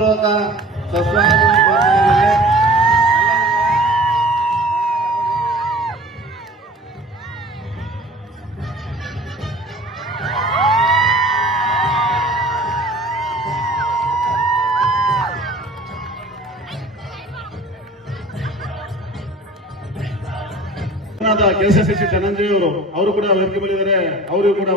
ಹೃತ್ಪೂರ್ವಕ ಸ್ವಸ್ವಾಗತ ಕೋರುತ್ತೇವೆ. ಕೆಎಸ್ಎಸ್ಸಿ ಧನಂಜಯ ಅವರು ಕೂಡ ವೇದಿಕೆ ಬಂದಿದ್ದಾರೆ. ಅವರು ಕೂಡ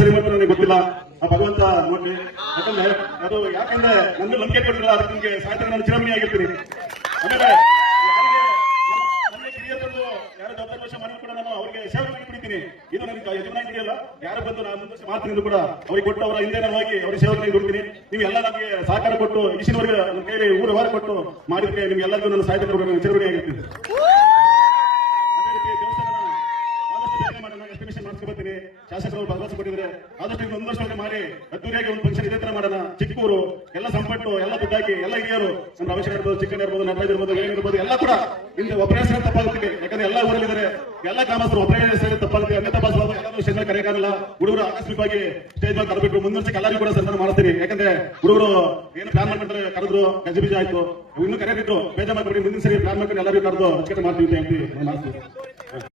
ಸರಿ ಮಾಡ್ತಾರೆ ನನಗೆ ಗೊತ್ತಿಲ್ಲ. ಆ ಭಗವಂತ ನೋಡಿ, ಯಾಕಂದ್ರೆ ಅದು ಯಾಕಂದ್ರೆ ನನ್ನ ನಂಬಿಕೆ ಕೊಟ್ಟಿಲ್ಲ, ಅದಕ್ಕೆ ನಿಮಗೆ ಸಾಹಿತ್ಯ ನಾನು ಚಿರಮಣಿ ಆಗಿರ್ತೀನಿ. ಆಮೇಲೆ ಯಾರು ಜವಾಬ್ದಾರಿ ಮಾಡಿ ಕೂಡ ನಾನು ಅವರಿಗೆ ಸೇವೆ ಮಾಡಿ ಬಿಡ್ತೀನಿ. ಇದು ನನಗೆ ಯಜಮಾನಿಯಲ್ಲ, ಯಾರು ಬಂದು ನಾನು ಮುಂದೆ ಮಾಡ್ತೀನಿ ಕೂಡ ಅವ್ರಿಗೆ ಕೊಟ್ಟು ಅವರ ಹಿಂದೆ ನಾನು ಹೋಗಿ ಅವ್ರಿಗೆ ಸೇವೆ ಮಾಡಿ ಕೊಡ್ತೀನಿ. ನೀವೆಲ್ಲ ನಮಗೆ ಸಹಕಾರ ಕೊಟ್ಟು ಇಷ್ಟವರೆಗೆ ನನ್ನ ಕೈಲಿ ಊರು ವಾರ ಕೊಟ್ಟು ಮಾಡಿದ್ರೆ ನಿಮ್ಗೆಲ್ಲರಿಗೂ ನನ್ನ ಸಾಹಿತ್ಯ ಚಿರಮಣಿ ಆಗಿರ್ತೀನಿ. ಮಾಡ್ಸ್ಕೊಬರ್ತೀನಿ. ಶಾಸಕರು ಭರವಸೆ ಕೊಟ್ಟಿದ್ರೆ ಆದಷ್ಟು ಒಂದು ವರ್ಷ ಮಾಡಿ ಅದ್ದೂರಿಯಾಗಿ ಒಂದು ಫಂಕ್ಷನ್ ಇದೇ ತರ ಮಾಡೋಣ. ಚಿಕ್ಕೂರು ಎಲ್ಲ ಸಂಪಟ್ಟು ಎಲ್ಲ ದುಡ್ಡಾಕಿ ಎಲ್ಲ ಹಿರಿಯರು ನಮ್ಮ ರಮೇಶ್ ಇರ್ಬೋದು, ಚಿಕ್ಕನ್ ಇರ್ಬೋದು, ನಟರಾಜ್ ಇರ್ಬೋದು, ಏನಿರ್ಬೋದು ಎಲ್ಲ ಕೂಡ ಹಿಂದೆ ಒಬ್ಬರ ಹೆಸರು ತಪ್ಪಾಗುತ್ತೆ. ಯಾಕಂದ್ರೆ ಎಲ್ಲ ಊರಲ್ಲಿದ್ದಾರೆ, ಎಲ್ಲ ಗ್ರಾಮಸ್ಥರು ಒಬ್ಬರ ಹೆಸರು ತಪ್ಪಾಗುತ್ತೆ. ಅದೇ ತಪ್ಪಾಸಬಹುದು. ಎಲ್ಲರೂ ಸ್ಟೇಜ್ ಕರೆಯಕಾಗಲ್ಲ. ಹುಡುಗರು ಆಕಸ್ಮಿಕವಾಗಿ ಸ್ಟೇಜ್ ಮೇಲೆ ಕರೆದ್ಬಿಟ್ಟು ಮುಂದಿನ ವರ್ಷಕ್ಕೆ ಎಲ್ಲರಿಗೂ ಕೂಡ ಸನ್ಮಾನ ಮಾಡ್ತೀರಿ. ಯಾಕಂದ್ರೆ ಹುಡುಗರು ಏನು ಪ್ಲಾನ್ ಮಾಡ್ಕೊಂಡ್ರೆ ಕರೆದ್ರು ಗಜಿಬಿಜಿ ಆಯ್ತು, ಇನ್ನೂ ಕರೆದಿತ್ತು ಬೇಜಾರ್ ಮಾಡ್ಬಿಟ್ಟು ಮುಂದಿನ ಸರಿ ಪ್ಲಾನ್ ಮಾಡ್ಕೊಂಡು ಎಲ್ಲರಿಗೂ ಕರೆದು ಅಚ್ಚುಕಟ್ಟು ಮಾಡ್ತೀವಿ ಅಂತ ಹೇಳ್ತೀವಿ.